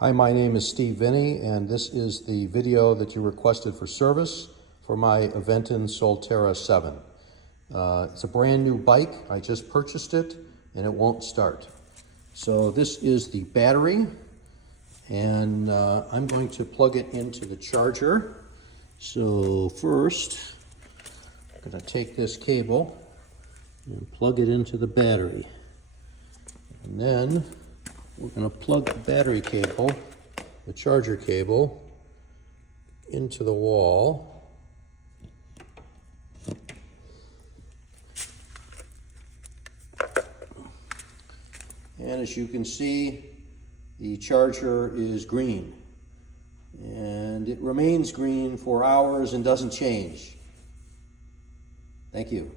Hi, my name is Steve Vinny, and this is the video that you requested for service for my Aventon Solterra 7. It's a brand new bike. I just purchased it, and it won't start. So this is the battery, and I'm going to plug it into the charger. So first, I'm going to take this cable and plug it into the battery. And then we're going to plug the battery cable, the charger cable, into the wall. And as you can see, the charger is green. And it remains green for hours and doesn't change. Thank you.